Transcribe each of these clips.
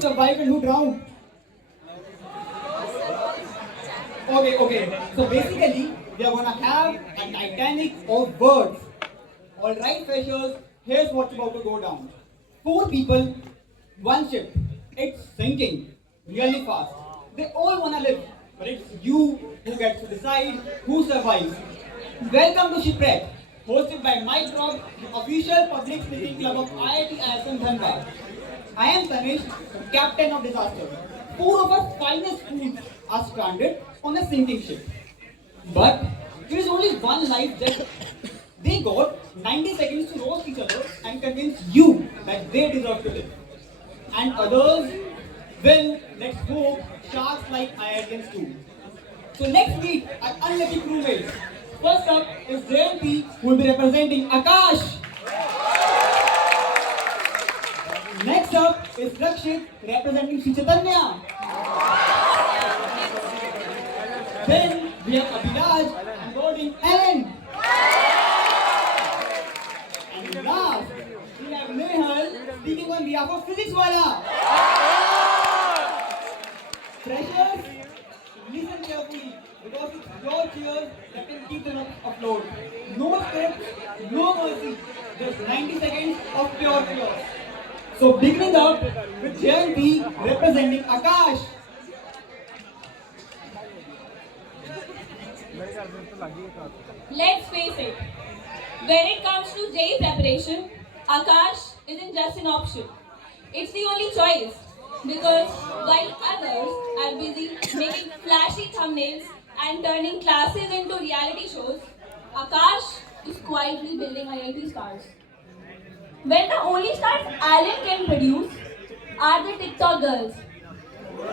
Who survived and who drowned? Okay. So basically, we are gonna have a Titanic of words. Alright, freshers, here's what's about to go down. Four people, one ship. It's sinking really fast. They all wanna live, but it's you who gets to decide who survives. Welcome to Shipwreck, hosted by Mike Rob, the official public speaking club of IIT ISM Dhanbad. I am Tanish, captain of disaster. Four of our finest fools are stranded on a sinking ship. But there is only one life left. They got 90 seconds to roast each other and convince you that they deserve to live. And others will, let's hope, sharks like IITians too. So let's meet our unlucky crewmates. First up is JMP, who will be representing Akash. Next up is Rakshit, representing Sri Chaitanya. Then we have Abhiraj, boarding Ellen. And last, we have Nehal, speaking on behalf of Physics Wala. Freshers, listen carefully, because it's your cheers that can keep them afloat. No script, no mercy, just 90 seconds of pure chaos. So beginning up with JMP representing Akash. Let's face it, when it comes to JEE preparation, Akash isn't just an option. It's the only choice. Because while others are busy making flashy thumbnails and turning classes into reality shows, Akash is quietly building IIT stars. When the only stars Alan can produce are the TikTok girls. I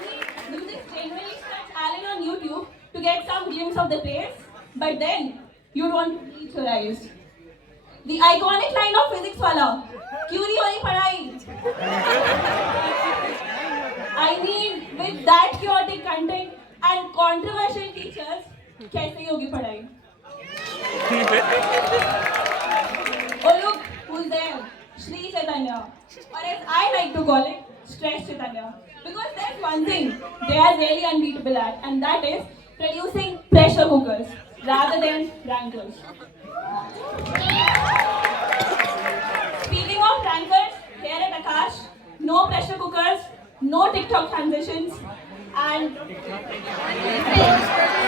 mean, music generally starts Alan on YouTube to get some glimpse of the place, but then you don't bleach your eyes. The iconic line of Physics Wala, क्यों नहीं हो रही पढ़ाई? I mean, with that chaotic content and controversial teachers, कैसे होगी पढ़ाई? Oh look, who's there? Sri Chaitanya, or as I like to call it, Stress Chaitanya. Because there's one thing they are really unbeatable at, and that is producing pressure cookers rather than rankers. Speaking of rankers, here at Akash, no pressure cookers, no TikTok transitions, and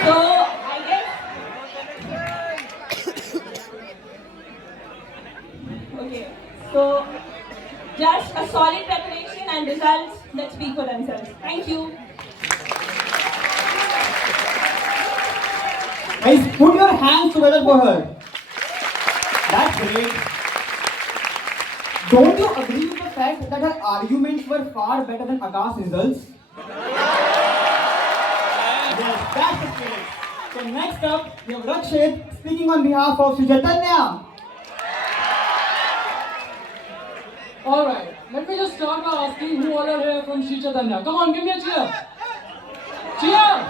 so I guess. Okay, so just a solid preparation and results that speak for themselves. Thank you. Guys, put your hands together for her. That's great. Don't you agree with the fact that her arguments were far better than Akash's results? Yes, that's the spirit. So next up, we have Rakshit speaking on behalf of Sri Chaitanya. Alright, let me just start by asking who all are here from Sri Chaitanya. Come on, give me a cheer. Cheer!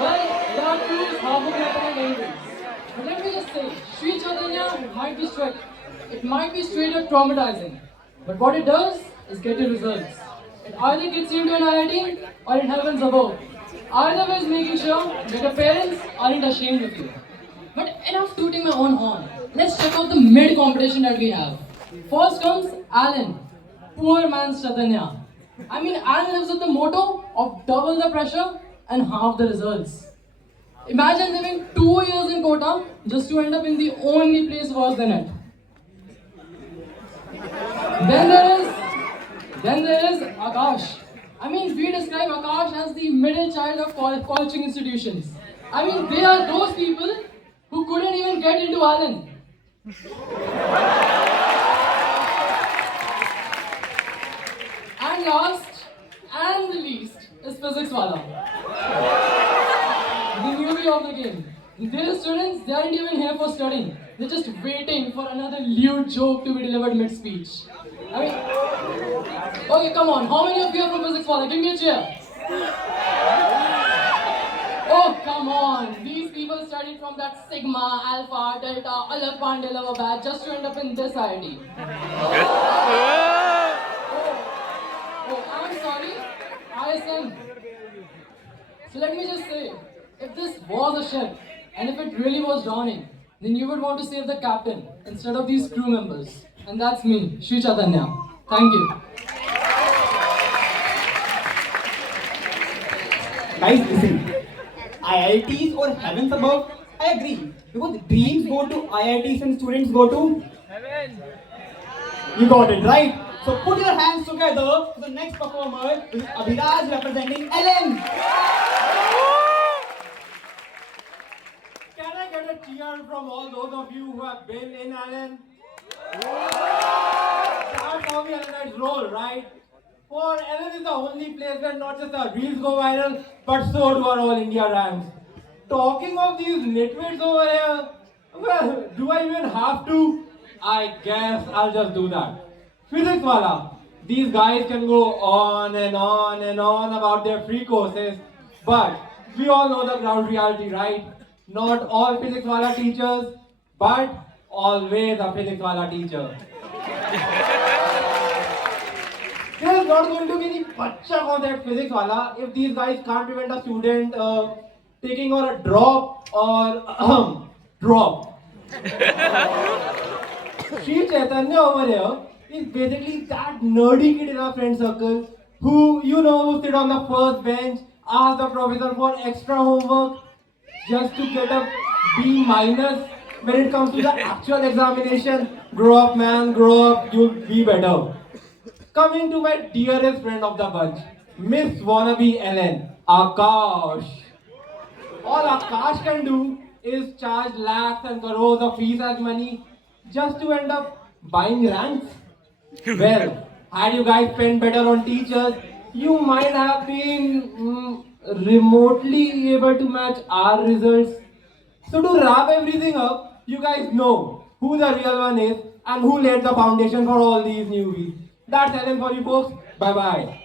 Well, that proves half of it are angry. But let me just say, Sri Chaitanya might be strict. It might be straight up traumatizing. But what it does is get you results. It either gets you into an IIT or it happens above. Either way is making sure that your parents aren't ashamed of you. But enough tooting my own horn. Let's check out the mid competition that we have. First comes Alan. Poor man's Chaitanya. I mean, Alan lives with the motto of double the pressure and half the results. Imagine living 2 years in Kota just to end up in the only place worse than it. Then there is Akash. I mean, we describe Akash as the middle child of coaching institutions. I mean, they are those people who couldn't even get into Allen. And last and the least is Physics Wala. The newbie of the game. These students, they aren't even here for studying. They're just waiting for another lewd joke to be delivered mid-speech. I mean, okay, come on. How many of you are from Physics Wala? Give me a cheer. Oh, come on. These people people studied from that Sigma, Alpha, Delta, Alag Pandela batch just to end up in this IIT. Oh, I'm sorry, ISM. So let me just say, if this was a ship, and if it really was drowning, then you would want to save the captain instead of these crew members. And that's me, Sri Chaitanya. Thank you. Guys, listen. IITs or heavens above, I agree. Because dreams go to IITs and students go to heaven. You got it, right? So put your hands together for the next performer, which is Abhiraj representing Ellen. Can I get a cheer from all those of you who have been in Allen? That's how we Allenites roll, right? For Allen is the only place where not just our reels go viral, but so do our All India ranks. Talking of these nitwits over here, well, do I even have to? I guess I'll just do that. Physics wala. These guys can go on and on and on about their free courses, but we all know the ground reality, right? Not all physics wala teachers, but always a physics wala teacher. There is not going to be any bacha concept physics wala if these guys can't prevent a student taking or a drop or drop. Sri Chaitanya over here is basically that nerdy kid in our friend circle who, who sit on the first bench, ask the professor for extra homework just to get a B minus when it comes to the actual examination. Grow up, man, grow up, you'll be better. Coming to my dearest friend of the bunch, Miss Wannabe Ellen, Akash. All Akash can do is charge lakhs and crores of fees as money just to end up buying ranks. Well, had you guys spent better on teachers, you might have been remotely able to match our results. So to wrap everything up, you guys know who the real one is and who laid the foundation for all these newbies. That's Ellen for you folks. Bye bye.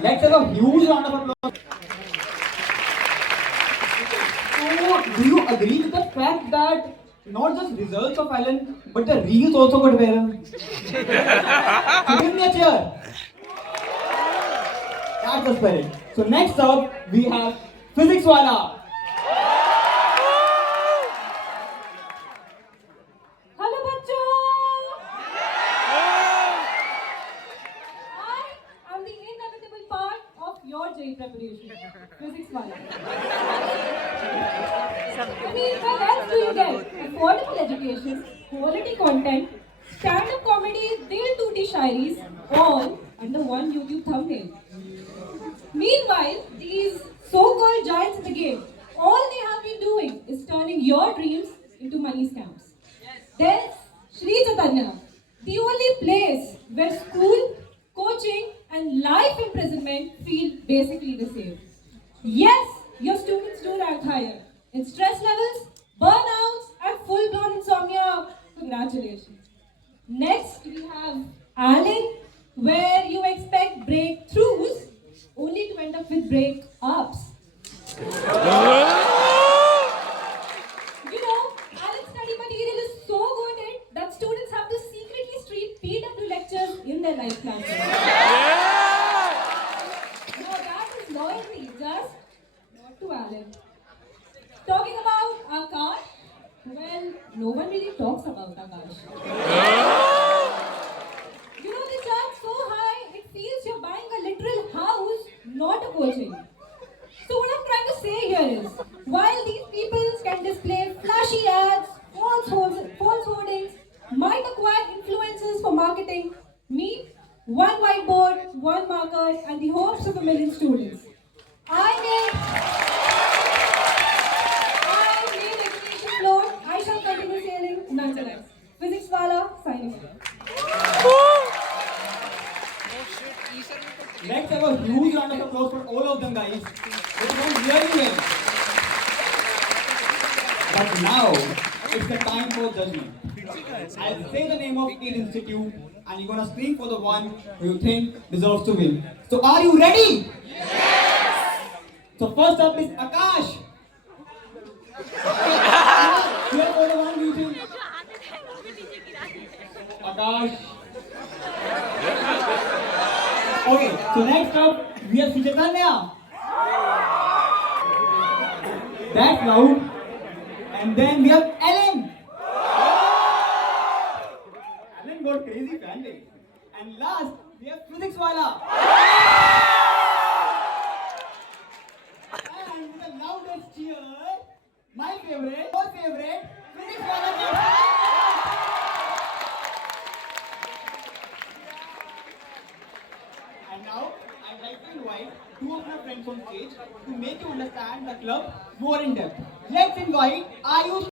Let's have a huge round of applause. So, do you agree with the fact that not just results of Ellen, but the reels also got viral? So give me a cheer. That's the spirit. So next up, we have Physics Wala. Hello, bachcho. I am the inevitable part of your JEE preparation. Physics wala. I mean, what else do you get? Affordable education, quality content, stand-up comedy, dil tuti shairis, all under one YouTube thumbnail. Meanwhile, these so-called giants in the game, all they have been doing is turning your dreams into money scams. There's Sri Chaitanya, the only place where school, coaching, and life imprisonment feel basically the same. Yes, your students do rank higher in stress levels, burnouts, and full-blown insomnia. Congratulations. Next, we have Allen, where you expect breakthroughs only to end up with breakups. You know, Allen's study material is so goated that students have to secretly stream PW lectures in their life classes. No, that is loyalty, just not to Allen. Talking about Akash, well, no one really talks about Akash. You know, the chart's so high, it feels you're buying a literal house, not a coaching. So what I'm trying to say here is, while these people can display flashy ads, false hoardings, might acquire influencers for marketing, me, one whiteboard, one marker, and the hopes of 1 million students. I made education float. I shall continue sailing nonetheless. Physics Wala, signing off. Let's have a huge round of applause for all of them, guys. It went really well. But now, it's the time for judgment. I'll say the name of each institute, and you're gonna scream for the one who you think deserves to win. So, are you ready? Yes! So first up is Akash. Your photo one using Akash. Okay, so next up we have Chaitanya. That's loud. And then we have Ellen. Ellen got crazy fan base. And last we have Physics Wala. And the loudest cheer, my favorite, your favorite, Physics Wala. And now, I'd like to invite two of my friends on stage to make you understand the club more in depth. Let's invite Ayush